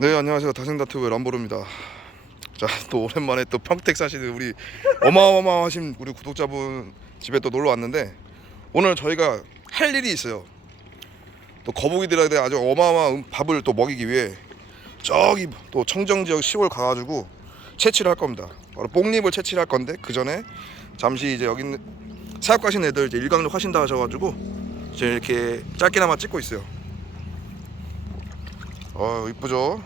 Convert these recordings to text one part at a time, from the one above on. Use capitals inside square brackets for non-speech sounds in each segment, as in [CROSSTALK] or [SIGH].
네 안녕하세요. 다생다투브의 람보르입니다. 자 또 오랜만에 또 평택 사시는 우리 어마어마하신 우리 구독자분 집에 또 놀러 왔는데 오늘 저희가 할 일이 있어요. 또 거북이들한테 아주 어마어마한 밥을 또 먹이기 위해 저기 또 청정 지역 시골 가가지고 채취를 할 겁니다. 바로 뽕잎을 채취를 할 건데 그 전에 잠시 이제 여기 있는 사업 가신 애들 이제 일광욕 하신다 하셔가지고 이제 이렇게 짧게나마 찍고 있어요 어 이쁘죠?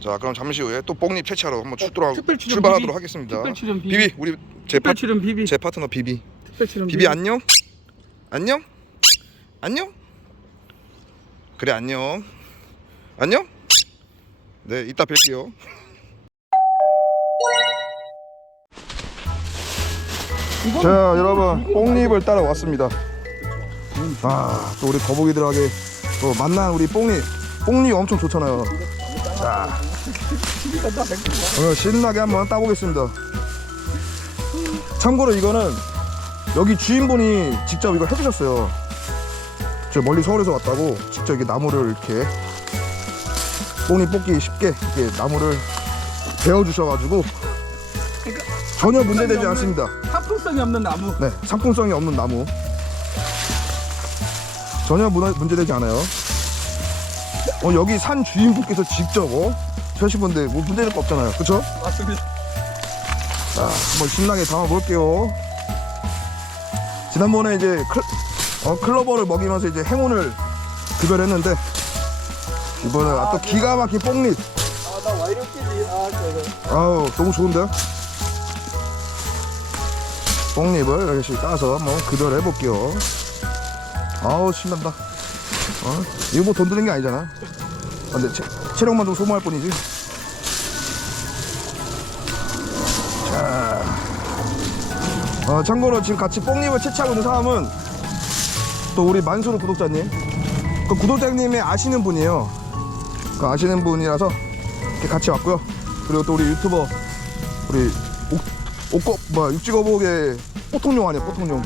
자 그럼 잠시 후에 또 뽕잎 채취하러 한번 출동하고 특별 출연 출발하도록 비비. 하겠습니다. 특별 출연 비비. 비비 우리 제, 파, 특별 출연 비비. 제 파트너 비비 특별 출연 비비 안녕 안녕 안녕 그래 안녕 안녕 네 이따 뵐게요. 자 여러분 뽕잎을 따라 왔습니다. 아 또 우리 거북이들에게 또 만난 우리 뽕잎 뽕잎 엄청 좋잖아요. 자 오늘 신나게 한번 따보겠습니다. 참고로 이거는 여기 주인분이 직접 이거 해주셨어요. 저 멀리 서울에서 왔다고 직접 이게 나무를 이렇게 뽕이 뽑기 쉽게 이렇게 나무를 베어주셔가지고 전혀 문제되지 않습니다. 상품성이 없는 나무. 네, 상품성이 없는 나무. 전혀 문, 문제되지 않아요. 어, 여기 산 주인분께서 직접 어? 하신 건데 뭐 문제될 거 없잖아요. 그쵸? 맞습니다. 자, 한번 신나게 담아볼게요. 지난번에 이제 클, 어, 클로버를 먹이면서 이제 행운을 구별했는데 이번에 아, 또 기가 막힌 뽕잎. 아 나 와이력끼리 아 저거. 아우 너무 좋은데요? 뽕잎을 이렇게 따서 한번 구별해 볼게요. 아우 신난다. 어? 이거 뭐 돈 드는 게 아니잖아. 아, 근데 체, 체력만 좀 소모할 뿐이지. 자, 어, 참고로 지금 같이 뽕잎을 채취하고 있는 사람은 또 우리 만수르 구독자님. 그 구독자님의 아시는 분이에요. 그 아시는 분이라서 이렇게 같이 왔고요. 그리고 또 우리 유튜버 우리 옥, 옥거 뭐야 육지거북의 뽀통용 아니야 뽀통용.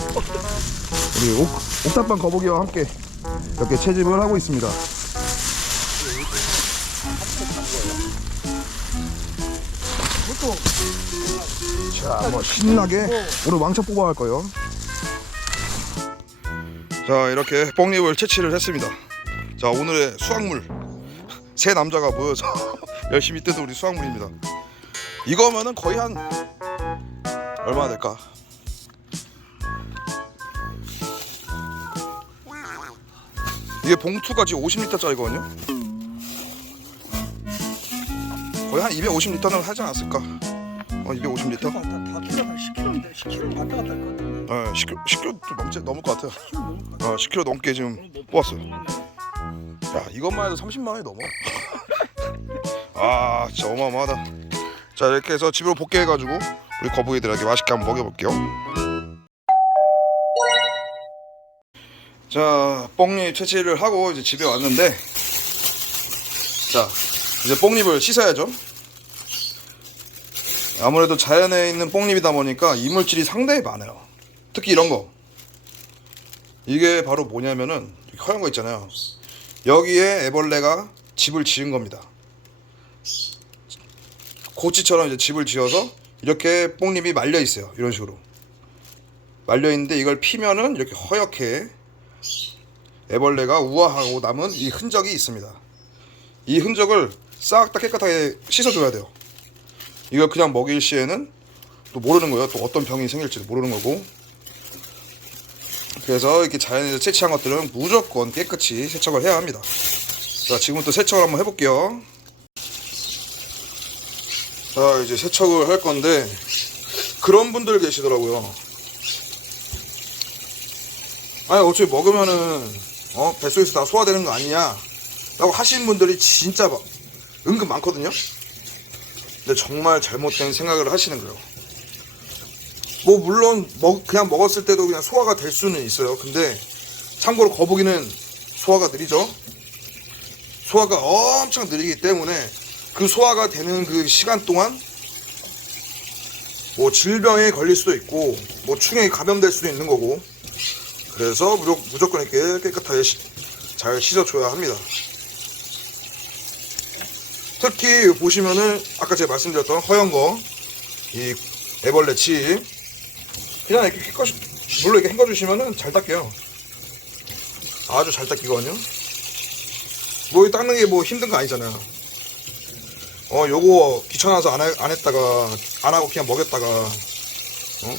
우리 옥, 옥탑방 거북이와 함께 이렇게 채집을 하고 있습니다. 자, 뭐 신나게 오늘 왕창 뽑아갈 거예요. 자, 이렇게 뽕잎을 채취를 했습니다. 자, 오늘의 수확물 세 남자가 모여서 [LAUGHS] 열심히 뜯은 우리 수확물입니다. 이거면은 거의 한 얼마나 될까? 이게 봉투가 지금 50리터짜리거든요. 거의 한 250리터는 하지 않았을까? 어, 250리터? 다, 다 키로가 10kg인데 10kg 왔다 갔다 할 것 같은데. 어, 10kg, 10kg 넘지 넘을 것 같아요. 10kg 넘을 것 같아. 어, 10kg 넘게 지금 뽑았어요. 야, 이것만 해도 30만 원이 넘어. [LAUGHS] 아, 진짜 어마어마하다. 자, 이렇게 해서 집으로 복귀해가지고 우리 거북이들에게 맛있게 한번 먹여볼게요. 자, 뽕잎 채취를 하고 이제 집에 왔는데, 자, 이제 뽕잎을 씻어야죠. 아무래도 자연에 있는 뽕잎이다 보니까 이물질이 상당히 많아요. 특히 이런 거. 이게 바로 뭐냐면은 허연 거 있잖아요. 여기에 애벌레가 집을 지은 겁니다. 고치처럼 이제 집을 지어서 이렇게 뽕잎이 말려 있어요. 이런 식으로 말려 있는데 이걸 피면은 이렇게 허옇게 애벌레가 우아하고 남은 이 흔적이 있습니다. 이 흔적을 싹 다 깨끗하게 씻어줘야 돼요. 이걸 그냥 먹일 시에는 또 모르는 거예요. 또 어떤 병이 생길지도 모르는 거고. 그래서 이렇게 자연에서 채취한 것들은 무조건 깨끗이 세척을 해야 합니다. 자, 지금부터 세척을 한번 해볼게요. 자, 이제 세척을 할 건데, 그런 분들 계시더라고요. 아니, 어차피 먹으면은, 어, 뱃속에서 다 소화되는 거 아니냐? 라고 하시는 분들이 진짜 막 은근 많거든요? 근데 정말 잘못된 생각을 하시는 거예요. 뭐 물론 먹, 그냥 먹었을 때도 그냥 소화가 될 수는 있어요. 근데 참고로 거북이는 소화가 느리죠. 소화가 엄청 느리기 때문에 그 소화가 되는 그 시간 동안 뭐 질병에 걸릴 수도 있고 뭐 충에 감염될 수도 있는 거고 그래서 무조, 무조건 이렇게 깨끗하게 시- 잘 씻어줘야 합니다. 특히 보시면은 아까 제가 말씀드렸던 허연 거, 이 애벌레 칩 그냥 이렇게 헹궈 물로 이렇게 헹궈주시면은 잘 닦여요. 아주 잘 닦이거든요. 뭐 닦는 게 뭐 힘든 거 아니잖아요. 어 요거 귀찮아서 안, 해- 안 했다가 안 하고 그냥 먹였다가 어?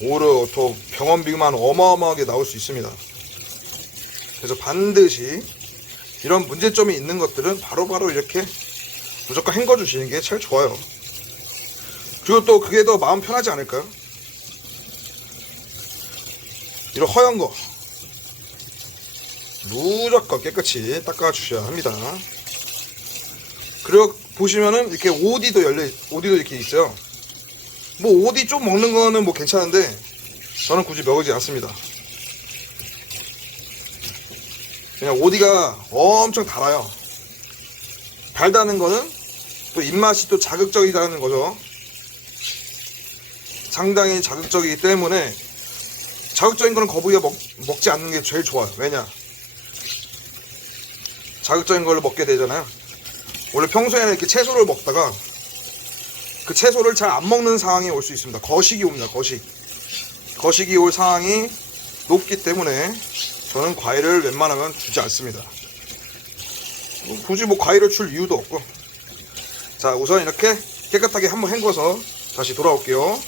오히려 더 병원비만 어마어마하게 나올 수 있습니다. 그래서 반드시 이런 문제점이 있는 것들은 바로 바로 이렇게 무조건 헹궈 주시는 게 제일 좋아요. 그리고 또 그게 더 마음 편하지 않을까요? 이런 허연 거 무조건 깨끗이 닦아 주셔야 합니다. 그리고 보시면은 이렇게 오디도 열려 오디도 이렇게 있어요. 뭐 오디 좀 먹는 거는 뭐 괜찮은데 저는 굳이 먹지 않습니다. 그냥 오디가 엄청 달아요. 달다는 거는 또 입맛이 또 자극적이다는 거죠. 상당히 자극적이기 때문에 자극적인 거는 거북이가 먹, 먹지 않는 게 제일 좋아요. 왜냐? 자극적인 걸 먹게 되잖아요. 원래 평소에는 이렇게 채소를 먹다가 그 채소를 잘 안 먹는 상황이 올 수 있습니다. 거식이 옵니다. 거식. 거식이 올 상황이 높기 때문에 저는 과일을 웬만하면 주지 않습니다. 뭐 굳이 뭐 과일을 줄 이유도 없고. 자, 우선 이렇게 깨끗하게 한번 헹궈서 다시 돌아올게요.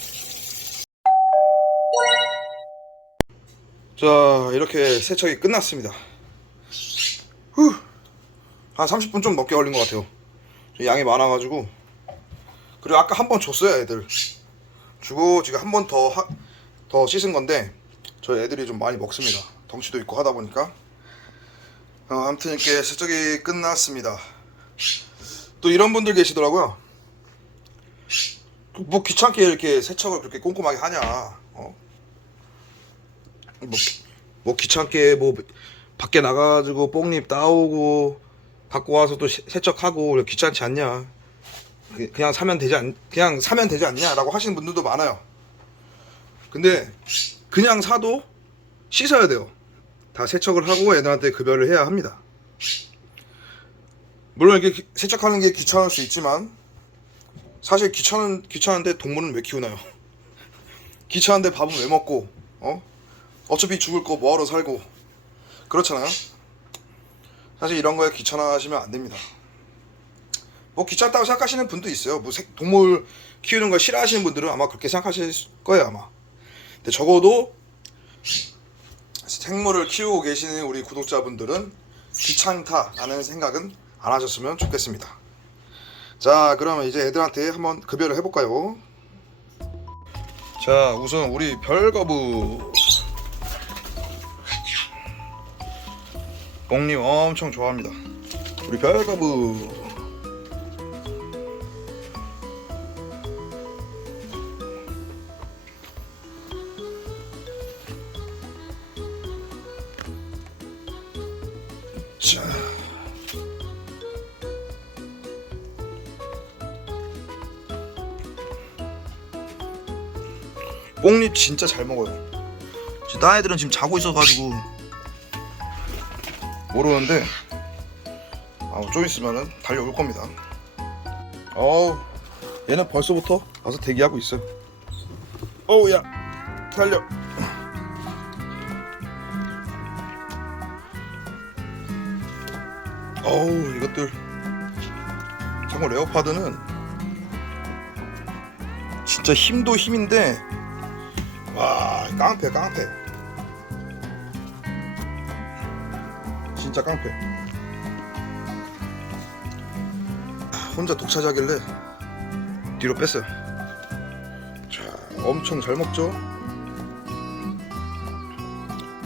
자, 이렇게 세척이 끝났습니다. 후. 한 30분 좀 넘게 걸린 것 같아요. 양이 많아가지고. 그리고 아까 한 번 줬어요, 애들. 주고 지금 한 번 더 더 씻은 건데 저희 애들이 좀 많이 먹습니다. 덩치도 있고 하다 보니까. 어, 아무튼 이렇게 세척이 끝났습니다. 또 이런 분들 계시더라고요. 뭐 귀찮게 이렇게 세척을 그렇게 꼼꼼하게 하냐. 어? 뭐, 뭐 귀찮게 뭐 밖에 나가가지고 뽕잎 따오고 갖고 와서 또 세- 세척하고 귀찮지 않냐 그- 그냥 사면 되지 않 그냥 사면 되지 않냐라고 하시는 분들도 많아요. 근데 그냥 사도 씻어야 돼요. 다 세척을 하고 애들한테 급여를 해야 합니다. 물론 이렇게 기- 세척하는 게 귀찮을 수 있지만 사실 귀찮은 귀찮은데 동물은 왜 키우나요? [LAUGHS] 귀찮은데 밥은 왜 먹고 어? 어차피 죽을 거 뭐하러 살고. 그렇잖아요. 사실 이런 거에 귀찮아하시면 안 됩니다. 뭐 귀찮다고 생각하시는 분도 있어요. 뭐 색- 동물 키우는 걸 싫어하시는 분들은 아마 그렇게 생각하실 거예요 아마. 근데 적어도 생물을 키우고 계시는 우리 구독자분들은 귀찮다라는 생각은 안 하셨으면 좋겠습니다. 자, 그러면 이제 애들한테 한번 급여를 해볼까요? 자, 우선 우리 별거부 뽕님 엄청 좋아합니다. 우리 별거부. 뽕잎 진짜 잘 먹어요. 지금 딴 애들은 지금 자고 있어가지고 모르는데 아, 좀 있으면은 달려올 겁니다. 어우, 얘는 벌써부터 와서 대기하고 있어요. 어우, 야, 달려. 어우, 이것들. 참고 레오파드는 진짜 힘도 힘인데, 와, 깡패, 깡패. 진짜 깡패. 혼자 독차지하길래 뒤로 뺐어요. 자, 엄청 잘 먹죠?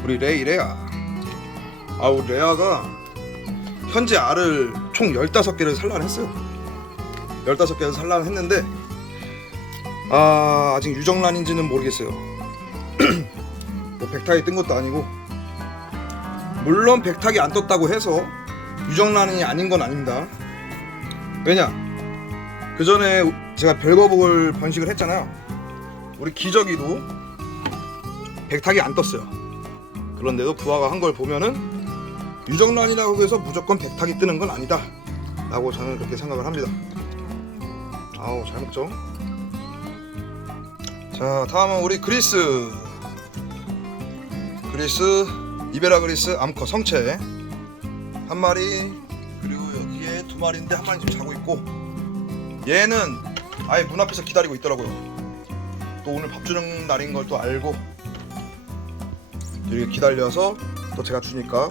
우리 레이 레아. 아우 레아가 현재 알을 총 15개를 산란했어요. 15개를 산란했는데 아, 아직 유정란인지는 모르겠어요. 뭐 백탁이 뜬 것도 아니고 물론 백탁이 안 떴다고 해서 유정란이 아닌 건 아닙니다. 왜냐? 그 전에 제가 별거복을 번식을 했잖아요. 우리 기저귀도 백탁이 안 떴어요. 그런데도 부하가 한 걸 보면은 유정란이라고 해서 무조건 백탁이 뜨는 건 아니다 라고 저는 그렇게 생각을 합니다 아우 잘 먹죠 자 다음은 우리 그리스 그리스 이베라 그리스 암컷 성체. 한 마리 그리고 여기에 두 마리인데 한 마리 지금 자고 있고 얘는 아예 문 앞에서 기다리고 있더라고요. 또 오늘 밥 주는 날인 걸 또 알고 이렇게 기다려서 또 제가 주니까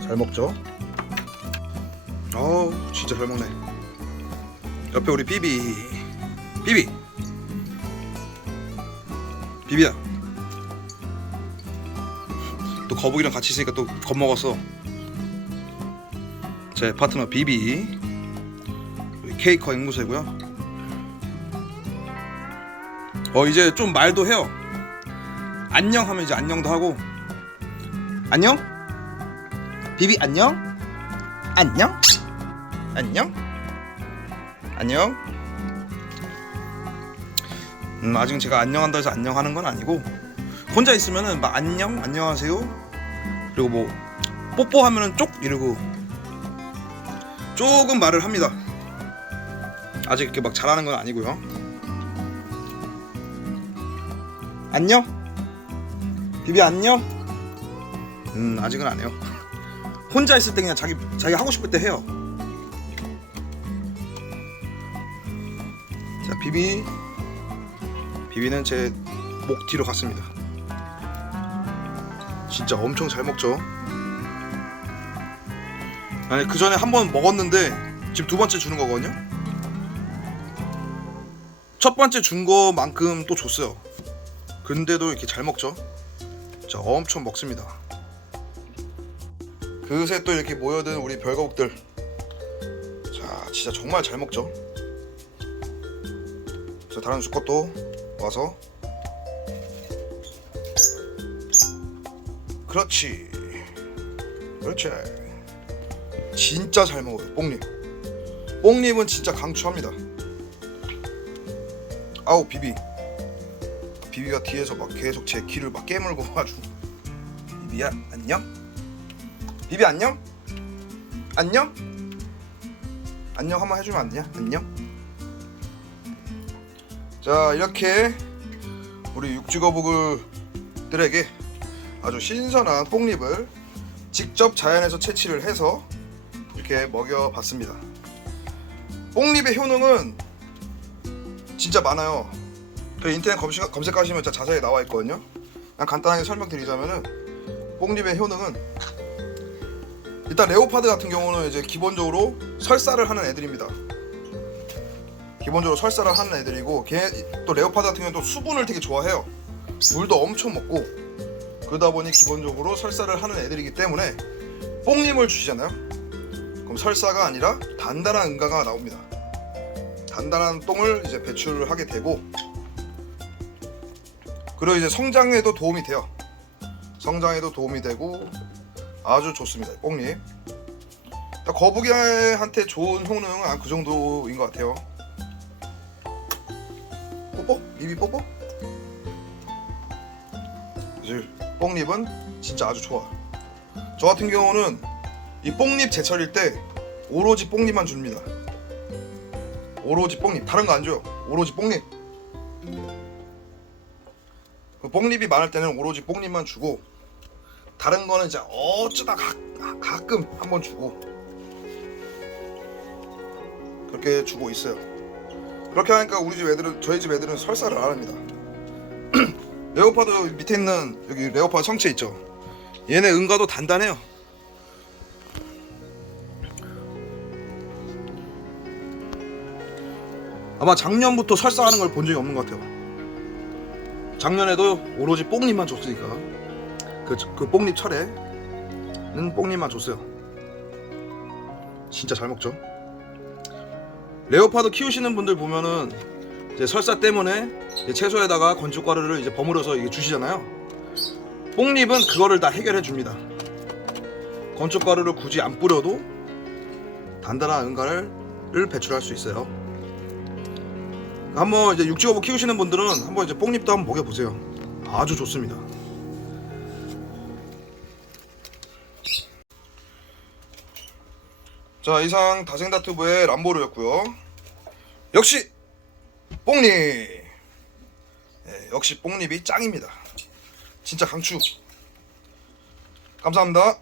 잘 먹죠. 어우 진짜 잘 먹네. 옆에 우리 비비. 비비. 비비야 또 거북이랑 같이 있으니까 또 겁먹었어 제 파트너 비비. 케이커 앵무새고요. 어 이제 좀 말도 해요. 안녕 하면 이제 안녕도 하고. 안녕? 비비 안녕? 안녕? 안녕? 안녕? 음, 아직 제가 안녕한다 해서 안녕하는 건 아니고 혼자 있으면은 막 안녕 안녕하세요. 그리고 뭐 뽀뽀하면은 쪽 이러고 조금 말을 합니다. 아직 이렇게 막 잘하는 건 아니고요. 안녕? 비비 안녕? 음 아직은 안 해요. 혼자 있을 때 그냥 자기 자기 하고 싶을 때 해요. 자 비비. 비비는 제 목 뒤로 갔습니다 진짜 엄청 잘 먹죠? 아니 그 전에 한 번 먹었는데 지금 두 번째 주는 거거든요? 첫 번째 준 거만큼 또 줬어요. 근데도 이렇게 잘 먹죠? 자 엄청 먹습니다. 그새 또 이렇게 모여든 우리 별거북들. 자 진짜 정말 잘 먹죠? 자 다른 수컷도 와서 그렇지. 그렇지. 진짜 잘 먹어요 뽕잎 뽕잎은 진짜 강추합니다. 아우 비비. 비비가 뒤에서 막 계속 제 귀를 막 깨물고 [LAUGHS] 가지고. 비비야 안녕? 비비 안녕? 안녕? 안녕 한번 해주면 안 되냐? 안녕? 자 이렇게 우리 육지거북들에게 아주 신선한 뽕잎을 직접 자연에서 채취를 해서 이렇게 먹여봤습니다. 뽕잎의 효능은 진짜 많아요. 그 인터넷 검색, 검색하시면 자세히 나와 있거든요. 그냥 간단하게 설명드리자면은 뽕잎의 효능은 일단 레오파드 같은 경우는 이제 기본적으로 설사를 하는 애들입니다. 기본적으로 설사를 하는 애들이고 걔, 또 레오파드 같은 경우는 또 수분을 되게 좋아해요. 물도 엄청 먹고 그러다 보니 기본적으로 설사를 하는 애들이기 때문에 뽕잎을 주시잖아요. 그럼 설사가 아니라 단단한 응가가 나옵니다. 단단한 똥을 이제 배출을 하게 되고 그리고 이제 성장에도 도움이 돼요. 성장에도 도움이 되고 아주 좋습니다. 뽕잎. 거북이한테 좋은 효능은 한그 정도인 것 같아요. 뽀뽀? 입이 뽀뽀? 사실 뽕잎은 진짜 아주 좋아. 저 같은 경우는 이 뽕잎 제철일 때 오로지 뽕잎만 줍니다. 오로지 뽕잎 다른 거 안 줘요. 오로지 뽕잎. 그 뽕잎이 많을 때는 오로지 뽕잎만 주고 다른 거는 이제 어쩌다 가, 가끔 한번 주고 그렇게 주고 있어요. 그렇게 하니까 우리 집 애들은 저희 집 애들은 설사를 안 합니다. 레오파드 밑에 있는 여기 레오파드 성체 있죠. 얘네 응가도 단단해요. 아마 작년부터 설사하는 걸 본 적이 없는 것 같아요. 작년에도 오로지 뽕잎만 줬으니까 그, 그 뽕잎 철에는 뽕잎만 줬어요. 진짜 잘 먹죠. 레오파드 키우시는 분들 보면은 이제 설사 때문에 이제 채소에다가 건축가루를 이제 버무려서 이게 주시잖아요. 뽕잎은 그거를 다 해결해 줍니다. 건축가루를 굳이 안 뿌려도 단단한 은가를 배출할 수 있어요. 그러니까 한번 이제 육지어부 키우시는 분들은 한번 이제 뽕잎도 한번 먹여 보세요. 아주 좋습니다. 자 이상 다생다트브의 람보르였고요. 역시 뽕잎 예, 역시 뽕잎이 짱입니다. 진짜 강추. 감사합니다